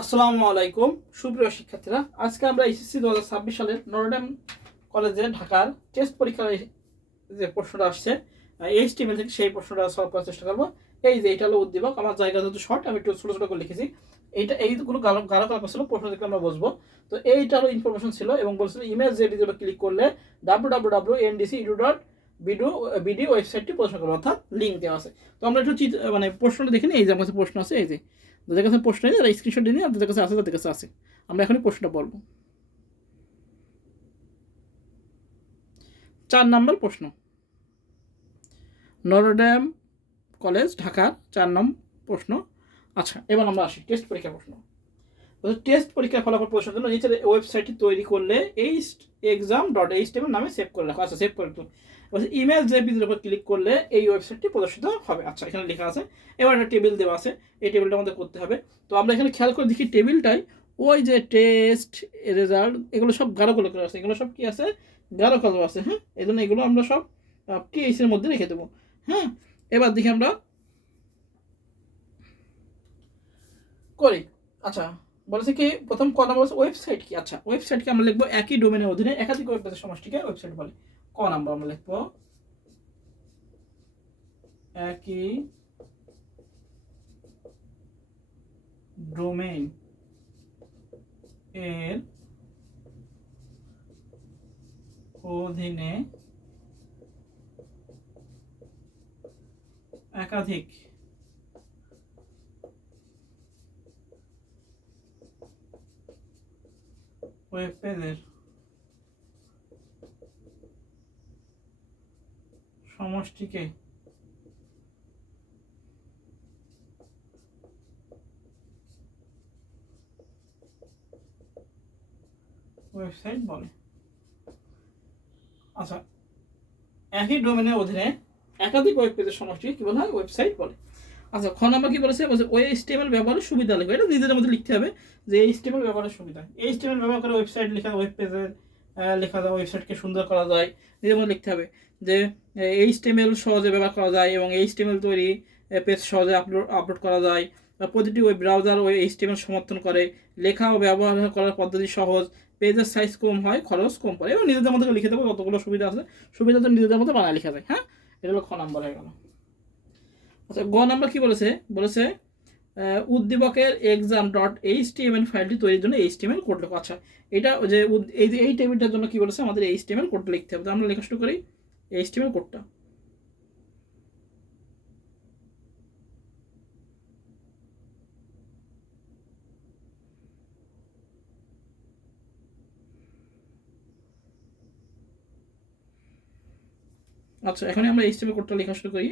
আসসালামু আলাইকুম সুপ্রিয় শিক্ষার্থীরা, আজকে আমরা এসএসসি 2026 সালের নটরডেম কলেজে ঢাকার টেস্ট পরীক্ষার যে প্রশ্নটা আসছে এইচটিএমএল থেকে সেই প্রশ্নটা সলভ করার চেষ্টা করবো। এই যে এটা হলো উদ্দীপক, আমার জায়গা যেহেতু শর্ট আমি একটু ছোটো ছোটো করে লিখেছি। এইগুলো গাঢ় গাঢ় করা ছিল, প্রশ্ন দেখলে আমরা বুঝবো। তো এইটা হলো ইনফরমেশন ছিল এবং বলছিল ইমেজ জেডিতে ক্লিক করলে www.ndc.edu.bd ওয়েবসাইটটি প্রশ্ন করবো, অর্থাৎ লিঙ্ক দেওয়া আছে। তো আমরা একটু মানে প্রশ্নটা দেখে নিই। এই যে আমার কাছে প্রশ্ন আছে, এই যে যাদের কাছে প্রশ্ন নেই তারা স্ক্রিনশট দিয়ে নিই, আর যাদের কাছে আছে তাদের কাছে আছে। আমরা এখনই প্রশ্নটা বলবো। 4 নম্বর প্রশ্ন, নটরডেম কলেজ ঢাকার 4 নম্বর প্রশ্ন। আচ্ছা, এবার আমরা আসি টেস্ট পরীক্ষার প্রশ্ন। টেস্ট পরীক্ষার ফলাফল প্রশ্নের জন্য নিচের ওয়েবসাইটটি তৈরি করলে exam.html নামে সেভ করে রাখো। আচ্ছা, সেভ করে তো ইমেল জেপিজির উপর ক্লিক করলে এই ওয়েবসাইটটি প্রদর্শিত হবে। আচ্ছা, এখানে লেখা আছে। এবার একটা টেবিল দেওয়া আছে, এই টেবিলটা আমাদের করতে হবে। তো আমরা এখানে খেয়াল করে দেখি টেবিলটাই ওই যে টেস্ট রেজাল্ট এগুলো সব গাঢ় কালো করে আছে, এগুলো সব কি আছে, গাঢ় কালো আছে। হ্যাঁ, এই জন্য এগুলো আমরা সব টিএইচ এর মধ্যে রেখে দেবো। হ্যাঁ, এবার দেখি আমরা করি। আচ্ছা, বলেছে কি প্রথম ক নাম্বার বলছে ওয়েবসাইট কি। আচ্ছা, ওয়েবসাইটকে আমরা লিখবো একই ডোমেনের অধীনে একাধিক ওয়েবসাইটের সমষ্টিকে ওয়েবসাইট বলে। ক নাম্বার আমরা লিখবো একই ডোমেইন এর অধীনে একাধিক ওয়েব পেজের সমষ্টিকে ওয়েবসাইট বলে। আচ্ছা, একই ডোমেনের অধীনে একাধিক ওয়েব পেজের সমষ্টিকে কি বলা হয়, ওয়েবসাইট বলে। আচ্ছা, খ নাম্বার কি বলেছে, এইচটিএমএল ব্যবহারের সুবিধা লিখবে। এটা নিজেদের মধ্যে লিখতে হবে যে এইচটিএমএল ব্যবহারের সুবিধা। এইচটিএমএল ব্যবহার করে ওয়েবসাইট লেখা, ওয়েব পেজের লেখা যায়, ওয়েবসাইটকে সুন্দর করা যায়। নিজের মধ্যে লিখতে হবে যে এইচটিএমএল সহজে ব্যবহার করা যায় এবং এইচটিএমএল তৈরি পেজ সহজে আপলোড করা যায়। প্রতিটি ওয়েব ব্রাউজার ওই এইচটিএমএল সমর্থন করে। লেখা ও ব্যবহার করার পদ্ধতি সহজ। পেজের সাইজ কম হয়, খরচ কম পড়ে। এবং নিজেদের মধ্যে লিখে দেবো কতগুলো সুবিধা আছে, সুবিধা তো নিজেদের মধ্যে বানায় লেখা যায়। হ্যাঁ, এটা হলো খ নাম্বার হয়ে গেল। আচ্ছা, গ নাম্বার কি বলেছে, বলেছে উদ্দীপকের exam.html ফাইলটি তৈরির জন্য এইচটিএমএল কোড লেখো। আচ্ছা, এটা যে এই টেবিলটার জন্য কি বলেছে, আমাদের এইচটিএমএল কোড লিখতে হবে। তো আমরা লেখা শুরু করি এইচটিএমএল কোডটা। আচ্ছা, এখানে আমরা এইচটিএমএল কোডটা লেখা শুরু করি।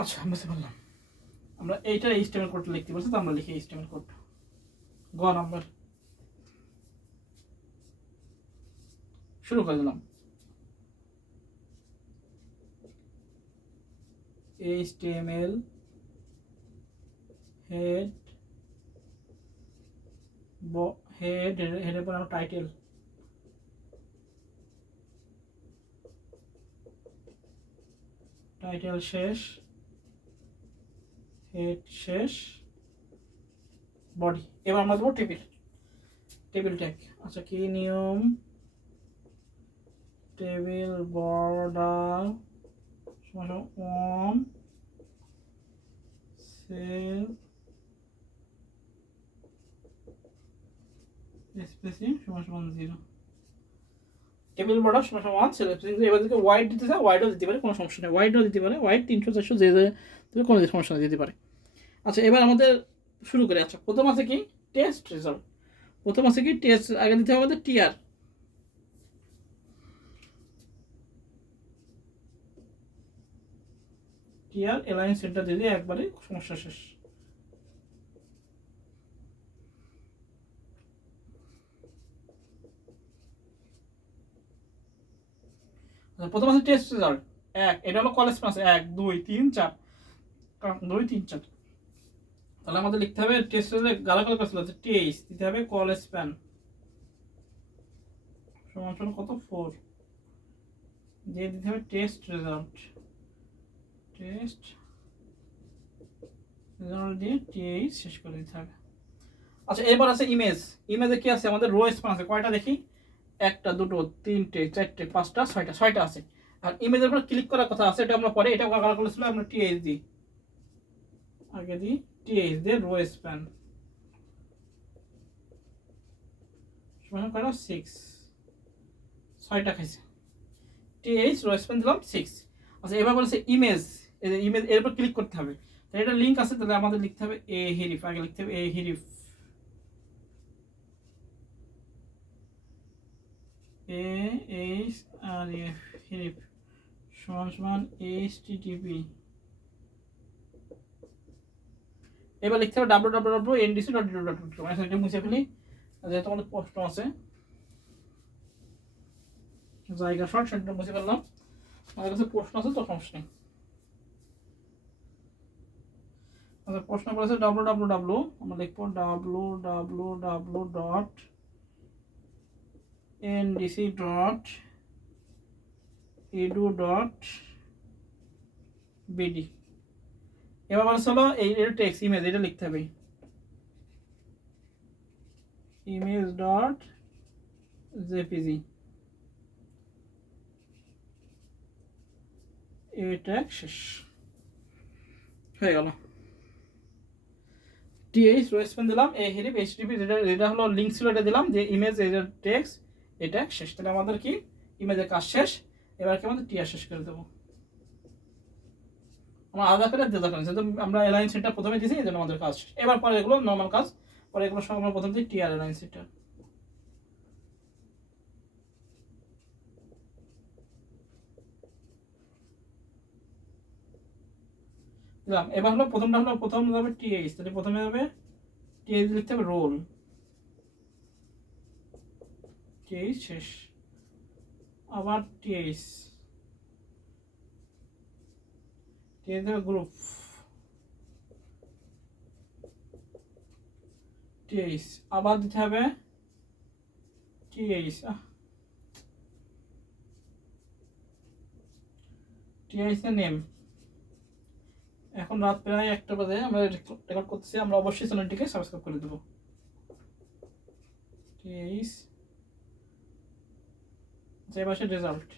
আচ্ছা, বুঝতে পারলাম। আমরা এইটার এইচটিএমএল কোডটা লিখতে বলছি, তো আমরা লিখি এইচটিএমএল কোড। গ নাম্বার শুরু করে দিলাম। এইচটিএমএল হেড হেডের পর আমরা টাইটেল শেষ, হেড শেষ, বডি। এবার আমরা দেবো টেবিল ট্যাগ। আচ্ছা, কি নিয়ম, table border on sell spacing =0। Table border =1 cell spacing. এবার যদি ওয়াইড দিতে চায় ওয়াইডও দিতে পারে, কোনো সমস্যা নেই। ওয়াইডও দিতে পারে, ওয়াইড 300-400 যে তুমি কোনো সমস্যা নেই, দিতে পারে। আচ্ছা, এবার আমাদের শুরু করি। আচ্ছা, প্রথম আছে কি টেস্ট রেজাল্ট। প্রথম আছে কি টেস্ট, আগে দিতে হবে আমাদের টিআর। এলাইন সেন্টার দিলে একবারে সমস্যা শেষ। প্রথম আছে টেস্ট রেজাল্ট 1, এটা হলো কলেজ পাস 1 2 3 4, 2 3 4। তাহলে আমাদের লিখতে হবে টেস্ট রেজাল্ট গালা গালা করে আছে টেস্ট দিতে হবে কলেজ প্যান সমান সমান কত 4 দিয়ে দিতে হবে টেস্ট রেজাল্ট দিয়ে টিএইচ শেষ করে দিতে হবে। আচ্ছা এবার আছে ইমেজে কি আছে আমাদের রো স্প্যান আছে কয়টা দেখি, 1টা 2টো 3টে 4টে 5টা 6টা আছে। আর ইমেজের উপর ক্লিক করার কথা আছে, এটা আমরা পরে এটা কালার করেছিল আমরা টিএইচ দিই, আগে দিই টিএইচ দিয়ে রো স্প্যান সমান করা 6টা খাইছে টিএইচ রো স্প্যান দিলাম 6। আচ্ছা এবার বলছে ইমেজ, এই যে ইমেজ এর উপর ক্লিক করতে হবে, তাহলে এটা লিংক আছে, তাহলে আমাদের লিখতে হবে এ হিরিফ, আগে লিখতে হবে এ হিরিফ এ এইচ আর এফ হিরিফ সমান সমান এইচটিটিপি। এবার লিখতে হবে www.ndc.edu.com। এখন এটা মুছে ফেলি, যেহেতু আমাদের প্রশ্ন আছে জায়গা শর্ট, সেটা মুছে ফেললাম, আমাদের কাছে প্রশ্ন আছে তো সমস্যা নেই। আচ্ছা প্রশ্ন বলেছে www, আমরা লিখবো www.ndc.edu.bd। এবার বলছে হলো এই টেক্সট ইমেজ, এটা লিখতে হবে image.jpg, এটা শেষ হয়ে গেল। টিএইচ রো স্প্যান দিলাম, এ হিরিফ এইচটিপি, যেটা হলো লিংক ছিল এটা দিলাম, যে ইমেজ এর টেক্সট এটা শেষ। তাহলে আমাদের কি ইমেজের কাজ শেষ। এবার কি আমাদের টিআর শেষ করে দেবো, আমরা আলাদা করে দিয়ে দেখান, যেহেতু আমরা অ্যালাইন সেটটা প্রথমে দিয়েছি এই জন্য আমাদের কাজ শেষ। এবার পরে এগুলো নর্মাল কাজ, পরে এগুলো সব আমরা প্রথম দিই টিআর অ্যালাইন সেটটা দিলাম। এবার হলো প্রথম হবে টিএইচ, তাহলে প্রথমে হবে টিএইচ লিখতে হবে রোল, টিএইচ শেষ, আবার টিএইচ হবে গ্রুপ, টিএইচ আবার দিতে হবে টিএইচ নেম। এখন রাত প্রায় 1টা বাজে, আমরা রেকর্ড করতেছি, আমরা অবশ্যই চ্যানেলটিকে সাবস্ক্রাইব করে দেবো। টিএইচ যে পাশে রেজাল্ট,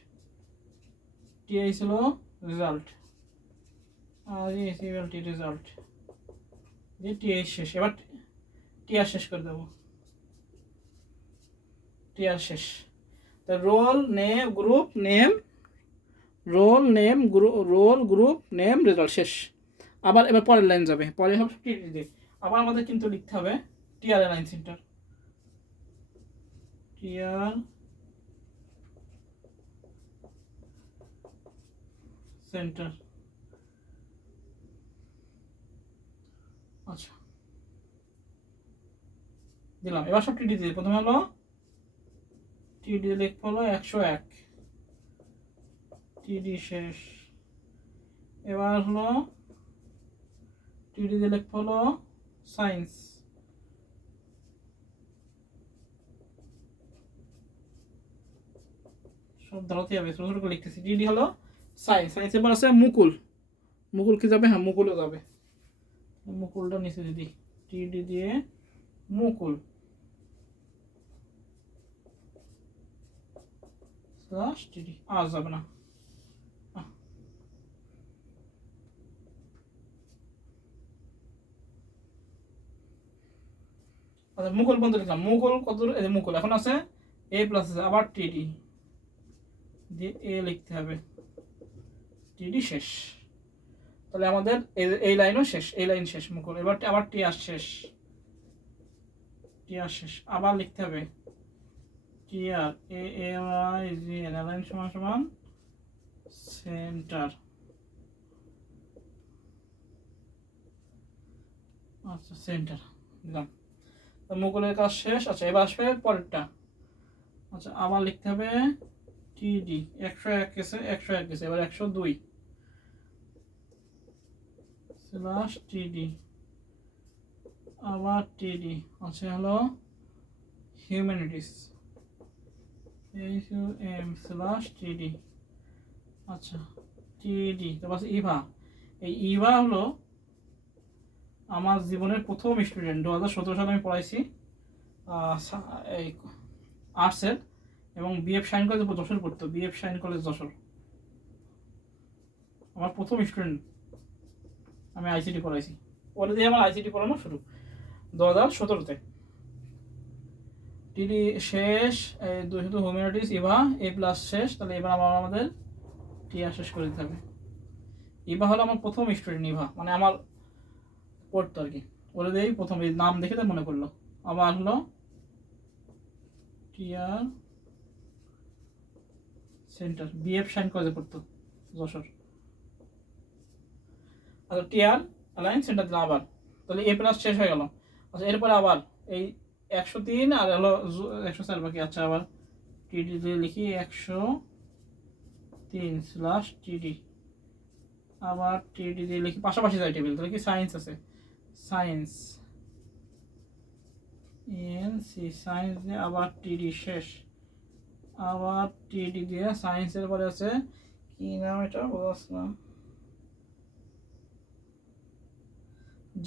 টিএইচ হলো রেজাল্ট, আর রেজাল্ট দিয়ে টিএইচ শেষ। এবার টিআর শেষ করে দেবো, টিআর শেষ। তো roll name group name, roll group name result শেষ। আবার এবার পরের লাইন যাবে, পরে হবে টিডি দিয়ে, আবার আমাদের কিন্তু লিখতে হবে TR align center, TR center. আচ্ছা দিলাম, এবার সব টিডি দিয়ে, প্রথমে হলো টিডি লিখবো হলো 101, টিডি শেষ। এবার হলো টিডি দিয়ে লিখবো হলো সায়েন্স, সব ধরতে হবে, ছোট ছোট করে লিখতেছি। টিডি হলো সায়েন্স, এবার আছে মুকুল কি যাবে, হ্যাঁ মুকুলও যাবে, মুকুলটা নিচে দিদি, টিডি দিয়ে মুকুল স্ল্যাশ টিডি, আর যাবে না। আচ্ছা মুকুল বন্ধ লিখলাম, মুকুল কত, মুকুল এখন আছে এ প্লাস আছে, আবার টিডি দিয়ে এ লিখতে হবে, টিডি শেষ। তাহলে আমাদের এই লাইনও শেষ, এই লাইন শেষ মুকুল। এবার আবার টিআর শেষ, আবার লিখতে হবে টিআর লাইন সমান সমান সেন্টার। আচ্ছা সেন্টার দিলাম, মুকুলের কাজ শেষ। আচ্ছা এবার আসবে পরেরটা, আচ্ছা আবার লিখতে হবে টিডি 101 গেছে, এবার 102 স্ল্যাশ টিডি, আবার টিডি আছে হলো হিউম্যানিটিস, HUM/TD। আচ্ছা, TD তারপর ইভা। এই ইভা হলো আমার জীবনের প্রথম স্টুডেন্ট। 2017 সালে আমি পড়াইছি এই আর্টসের, এবং বিএফ শাইন কলেজ যশোর পড়তো, বিএফ শাইন কলেজ যশোর। আমার প্রথম স্টুডেন্ট, আমি আইসিটি পড়াইছি। পরে দিয়ে আমার আইসিটি পড়ানো শুরু 2017-তে। টিডি শেষ, এই শুধু হোমিওটিস ইভা A+ শেষ। তাহলে এবার আমাদের টিআর শেষ করে দিতে হবে। ইভা হলো আমার প্রথম স্টুডেন্ট, ইভা মানে আমার পড়তো আর কি। বলে দিয়েই প্রথম এই নাম দেখে তো মনে করলো। আবার হলো টিআর সেন্টার, বিএফ শাইন কলেজে পড়তো যশোর। আচ্ছা, টিআর অ্যালাইন সেন্টার দিলাম আবার। তাহলে A+ শেষ হয়ে গেল। আচ্ছা, এরপরে আবার এই 103 আর হলো 104 বাকি। আচ্ছা, আবার টিডি দিয়ে লিখি 103/TD। আবার টিডি দিয়ে লিখি, পাশাপাশি যায় টেবিল। তাহলে কি সায়েন্স আছে, সায়েন্স এনসি, সায়েন্স দিয়ে আবার টিডি শেষ। আবার টিডি দিয়ে সায়েন্সের পরে আছে কি নাম এটা বলাস না,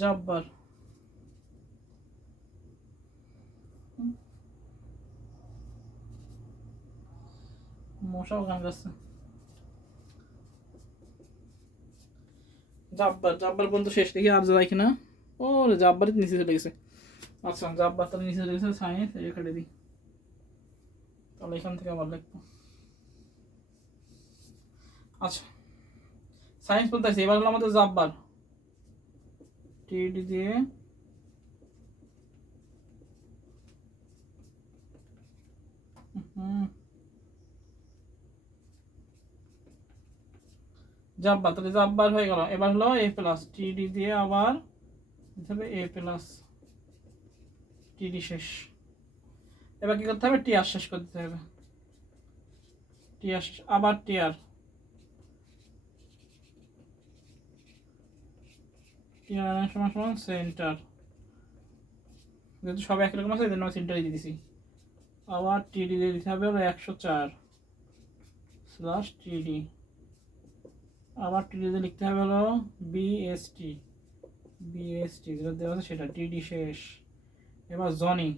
জাব্বার। মশাও গান গাচ্ছে। জাব্বার, জাব্বার পর্যন্ত শেষ। দেখি আর যায় কিনা। ও রে, জাব্বারই নিচে চলে গেছে। আচ্ছা, জাব্বার তাহলে নিচে চলে গেছে। সায়েন্স এই কেটে দিই, তাহলে এখান থেকে আবার লিখবো। আচ্ছা, সায়েন্স বলতে আছে। এবার হলো আমাদের জাব্বার, টিডি দিয়ে জাব্বার। তাহলে জাব্বার হয়ে গেল। এবার হলো A+, টিডি দিয়ে আবার দিতে হবে A+, টিডি শেষ। এবার কি করতে হবে, টিআর শেষ করে দিতে হবে। টিআর শেষ, আবার টিআর, টিআর সমান সমান সেন্টার। যেহেতু সব একরকম আছে, এই জন্য সেন্টারে দিয়ে দিছি। আবার টিডি দিয়ে দিতে হবে হলো 104/TD। আবার টিডি দিয়ে লিখতে হবে হলো বিএসটি, বিএসটি যেটা দেওয়া আছে সেটা। টিডি শেষ। এবার জনি,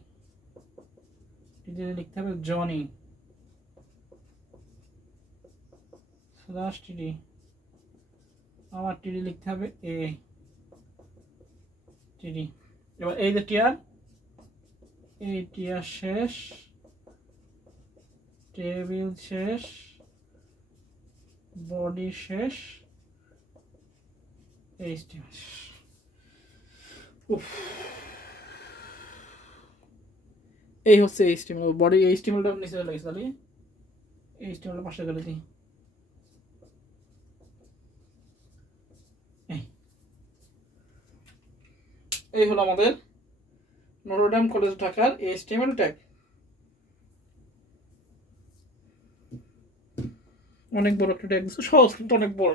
টিডি দিয়ে লিখতে হবে জনি /TD। আবার টিডি লিখতে হবে এ টিডি। এবার এই যে টিআর, এই টিআর শেষ, টেবিল শেষ, বডি শেষ, এইচটিএমএল। উফ, এই হচ্ছে এইচটিএমএল বডি। এইচটিএমএলটা নিচে চলে গেছে। তাহলে এইচটিএমএলটা পাশে করে দিই। এই হলো আমাদের নটর ডেম কলেজ ঢাকার এইচটিএমএল ট্যাগ। অনেক বড় একটা ট্যাগ, সহজ কিন্তু অনেক বড়।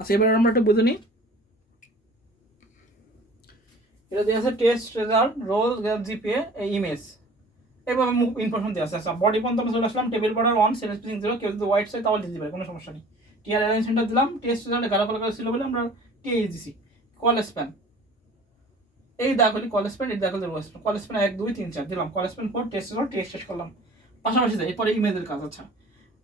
আচ্ছা, এবার আমরা একটা বুঝে নিই। এটা দেওয়া আছে test result, roll, GPA, image. এভাবে ইনফরমেশন দেওয়া আছে। আচ্ছা, বডি পর্যন্ত আমরা চলে আসলাম। Table border 1, cell spacing 0। কেউ যদি হোয়াইট চাই তাহলে দিতে পারে, কোনো সমস্যা নেই। টিআর অ্যালাইন সেন্টার দিলাম। টেস্ট রেজাল্টে গাঢ় কালো ছিল বলে আমরা টিএইচ দিছি। কল স্প্যান, এই দেখলি কল স্প্যান, এই দেখলি রো স্প্যান। কল স্প্যান 1 2 3 4 দিলাম। Call span 4, test result, test শেষ করলাম। পাশাপাশি যায়। এরপরে ইমেজের কাজ। আচ্ছা,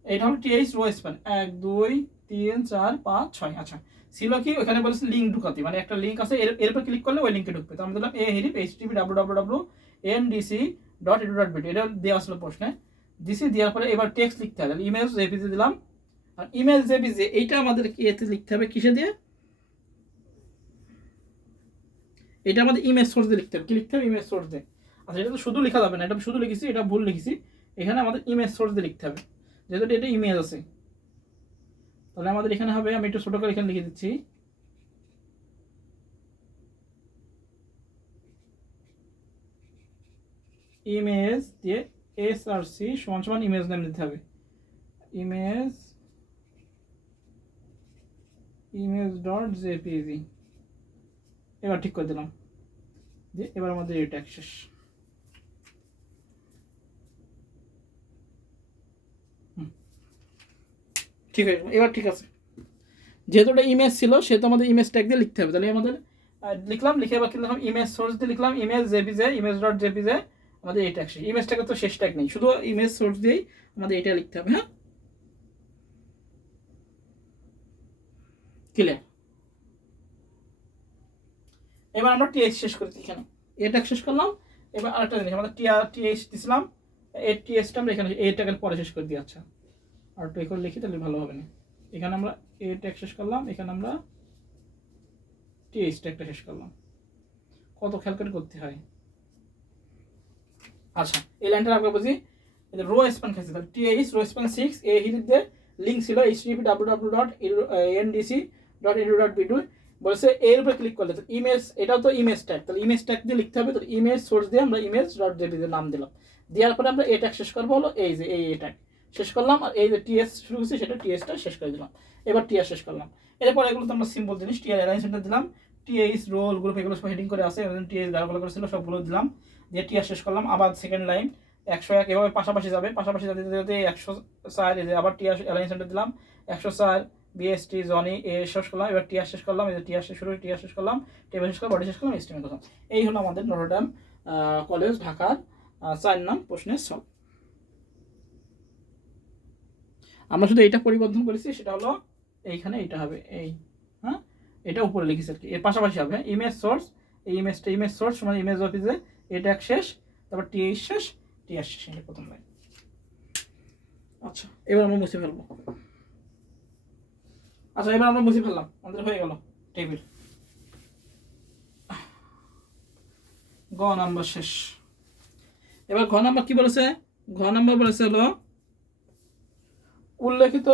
এটা হলো টিএইচ রো স্প্যান 1 2 3 4 5 6। আচ্ছা, ছিল কি ওখানে বলেছে লিঙ্ক ঢুকাতে, মানে একটা লিঙ্ক আছে, এর উপর ক্লিক করলে ওই লিঙ্কে ঢুকবে। তো আমরা দিলাম http://ndc.edu.bit। এটা দেওয়া আসলে প্রশ্নে দিছি। দেওয়ার পরে এবার টেক্সট লিখতে হবে। ইমেজ জেপিজি দিলাম। আর ইমেজ জেপিজি এইটা আমাদের এতে লিখতে হবে কিসে দিয়ে, এটা আমাদের ইমেজ সোর্স দিয়ে লিখতে হবে। কি লিখতে হবে, ইমেজ সোর্স দিয়ে। আচ্ছা, এটা তো শুধু লেখা যাবে না, এটা শুধু লিখেছি, এটা ভুল লিখেছি। এখানে আমাদের ইমেজ সোর্স দিয়ে লিখতে হবে, যেহেতু এটা ইমেজ আছে। তাহলে আমাদের এখানে হবে, আমি একটু ছোট করে এখানে লিখে দিচ্ছি, ইমেজ দিয়ে এসআরসি সমান সমান ইমেজ নেম দিতে হবে। Image dot JPG. এবার ঠিক করে দিলাম। যে এবার আমাদের এটা শেষ। ঠিক আছে, এবার ঠিক আছে। যেহেতু এটা ইমেজ ছিল সেহেতু আমাদের ইমেজ ট্যাগ দিয়ে লিখতে হবে। তাহলে আমাদের লিখলাম, লিখে এবার কি লিখলাম, ইমেজ সোর্স দিয়ে লিখলাম image JPJ, image dot JPJ আমাদের এই ট্যাগ শেষ। ইমেজ ট্যাগে তো শেষ ট্যাগ নেই, শুধু ইমেজ সোর্স দিয়েই আমাদের এটা লিখতে হবে। হ্যাঁ, ক্লিয়ার। এবার আমরা টিএইচ শেষ করছি এখানে, এ ট্যাগ শেষ করলাম। এবার আরেকটা জিনিস আমাদের টিএইচ দিছিলাম, এই টিএইচটা আমরা এখানে এই ট্যাগের পরে শেষ করে দিই। আচ্ছা, আর একটু এখানে লিখি তাহলে ভালো হবে না। এখানে আমরা এ ট্যাগ শেষ করলাম, এখানে আমরা টিএইচ ট্যাগটা শেষ করলাম। কত খেয়াল করে করতে হয়। আচ্ছা, এই লাইনটা আমরা বুঝি, রো স্প্যান খাইছে, তাহলে টিএইচ রো স্প্যান 6 এ হিরিতে লিংক ছিল http://ndc.edu.edu.bdu বলছে এর উপরে ক্লিক করলে তো ইমেজ, এটাও তো ইমেজ ট্যাগ, তাহলে ইমেজ ট্যাগ দিয়ে লিখতে হবে। তো ইমেজ সোর্স দিয়ে আমরা ইমেজ ডট জেপিজি নাম দিলাম, দেওয়ার পরে আমরা এই ট্যাগ শেষ করবো, হলো এই যে এই ট্যাগ শেষ করলাম। আর এই যে টিএস শুরু করছি সেটা টিএসটা শেষ করে দিলাম। এবার টিএস শেষ করলাম। এরপর এগুলো তো আমরা সিম্পল জিনিস, টিআর অ্যালাইন সেন্টার দিলাম, টিএইচ রোল গ্রুপ এগুলো সব হেডিং করে আছে, টিএইচ গাড়গুলো করেছিল সবগুলো দিলাম, দিয়ে টিআর শেষ করলাম। আবার সেকেন্ড লাইন 101 এভাবে পাশাপাশি যাবে, পাশাপাশি যেতে যেতে 104 এই যে আবার টিআর অ্যালাইন সেন্টার দিলাম, 104 বিএসটি জনি এ শেষ করলাম। এবার টিআর শেষ করলাম, এই যে টিআর শেষ শুরু, টিআর শেষ করলাম, টেবিল শেষ করলাম, বডি শেষ করলাম, এস্টিমেট করলাম। এই হলো আমাদের নটরডেম কলেজ ঢাকার 4 নং প্রশ্নের সলভ। আমরা শুধু এইটা পরিবর্তন করেছি, সেটা হলো এইখানে এইটা হবে এই, হ্যাঁ এটা উপরে লিখেছি আর কি, এর পাশাপাশি হবে ইমেজ সোর্স, এই ইমেজটা ইমেজ সোর্স মানে ইমেজ অফিসে এটা শেষ, তারপর টিএইচ শেষ, টিআর শেষ, এটা প্রথম লাইন। আচ্ছা, এবার আমরা মুছে ফেলবো। আচ্ছা, এবার আমরা মুছে ফেললাম, আমাদের হয়ে গেল টেবিল। গ নাম্বার শেষ। এবার ঘ নাম্বার কি বলেছে? ঘ নাম্বার বলেছে হলো উল্লেখিত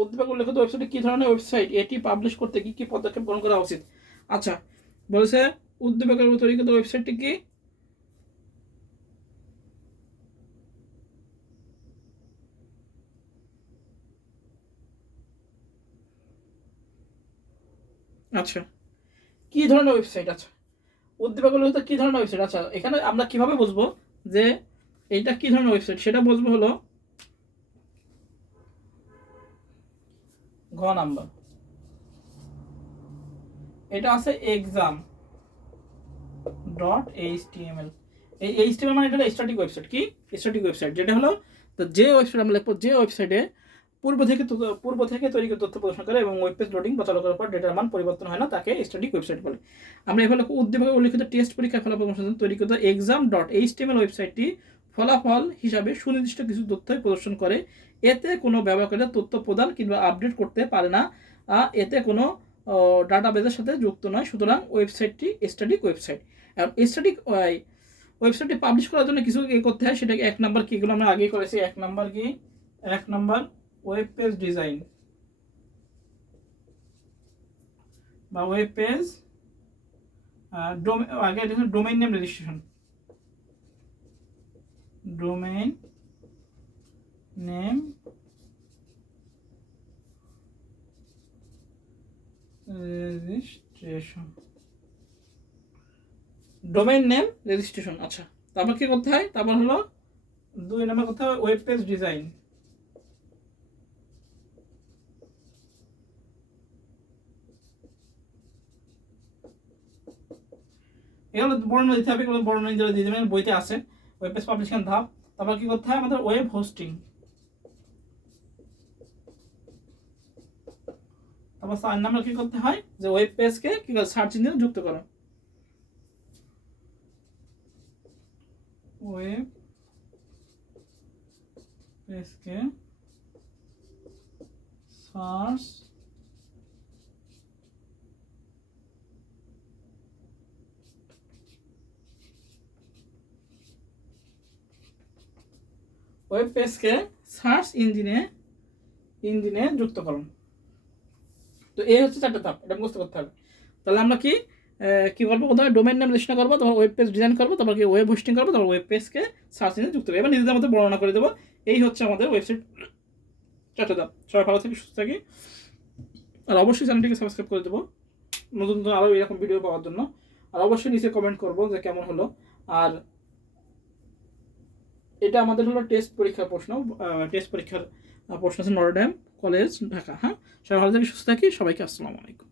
উদ্দীপক উল্লেখিত ওয়েবসাইটে কি ধরনের ওয়েবসাইট এটি পাবলিশ করতে কি কি পদক্ষেপ গ্রহণ করা উচিত। আচ্ছা, বলেছে উদ্দীপকের তৈরিকৃত ওয়েবসাইটটি কি? আচ্ছা, কি ধরনের ওয়েবসাইট? আচ্ছা, উদ্দীপক উল্লেখিত কি ধরনের ওয়েবসাইট? আচ্ছা, এখানে আমরা কিভাবে বুঝবো যে এইটা কি ধরনের ওয়েবসাইট, সেটা বুঝবো হলো ঘ নাম্বার, এটা আছে exam.html। এই এইচটিএমএল মানে এটা হলো স্ট্যাটিক ওয়েবসাইট। কি স্ট্যাটিক ওয়েবসাইট? যেটা হলো তো যে ওয়েবসাইট আমরা লিখবো, যে ওয়েবসাইটে পূর্ব থেকে তৈরি তথ্য প্রদর্শন করে এবং ওয়েব পেজ লোডিং বা চালু করার পর ডেটার মান পরিবর্তন হয় না, তাকে স্ট্যাটিক ওয়েবসাইট বলে। আমরা এভাবে উদ্দীপকে উল্লিখিত টেস্ট পরীক্ষার ফলাফল অনুসন্ধান তৈরিকৃত exam.html ওয়েবসাইটটি ফলাফল হিসাবে সুনির্দিষ্ট কিছু তথ্যই প্রদর্শন করে। এতে কোনো ব্যবহারকারীর তথ্য প্রদান কিংবা আপডেট করতে পারে না, এতে কোনো ডাটাবেজের সাথে যুক্ত নয়, সুতরাং ওয়েবসাইটটি স্ট্যাটিক ওয়েবসাইট। এবং স্ট্যাটিক ওয়েবসাইটটি পাবলিশ করার জন্য কিছু করতে হয়, সেটাকে 1 নাম্বার কি, এগুলো আমরা আগেই করেছি। 1 নাম্বার কি? 1 নাম্বার ওয়েব পেজ ডিজাইন বা ওয়েব পেজ আগে domain name registration, domain name registration, domain name registration. আচ্ছা, তারপর কি করতে হয়? তারপর হলো 2 নাম্বার করতে হবে ওয়েব পেজ ডিজাইন। এগুলো বর্ণনা দিতে হবে, এগুলো বর্ণনা দিয়ে দেবেন, বইতে আছে ওয়েব পেজ পাবলিশিং ধাপ। তারপর কি করতে হয়? আমাদের ওয়েব হোস্টিং। তারপর 4 নাম্বার কি করতে হয়? যে ওয়েব পেজকে কি করে সার্চ ইঞ্জিনে যুক্ত করা, ওয়েব পেজকে সার্চ ওয়েব পেজকে সার্চ ইঞ্জিনে যুক্ত করুন। তো এই হচ্ছে 4টা ধাপ, এটা মুখস্থ করতে হবে। তাহলে আমরা কি করবো? প্রথমে ডোমেইন নেম রেজিস্ট্রেশন করবো, তারপর ওয়েব পেজ ডিজাইন করবো, তারপর কি ওয়েব হোস্টিং করবো, তারপর ওয়েব পেজকে সার্চ ইঞ্জিনে যুক্ত করবো। এবার নিজেদের মধ্যে বর্ণনা করে দেবো। এই হচ্ছে আমাদের ওয়েবসাইট 4টা ধাপ। সবাই ভালো থাকি, সুস্থ থাকি, আর অবশ্যই চ্যানেলটিকে সাবস্ক্রাইব করে দেবো নতুন নতুন আরও এরকম ভিডিও পাওয়ার জন্য। আর অবশ্যই নিচে কমেন্ট করবো যে কেমন হলো। আর এটা আমাদের হলো টেস্ট পরীক্ষার প্রশ্ন, টেস্ট পরীক্ষার প্রশ্ন আছে নটরডেম কলেজ ঢাকা। হ্যাঁ, সবাই ভালো থাকি, সুস্থ থাকি, সবাইকে আসসালামু আলাইকুম।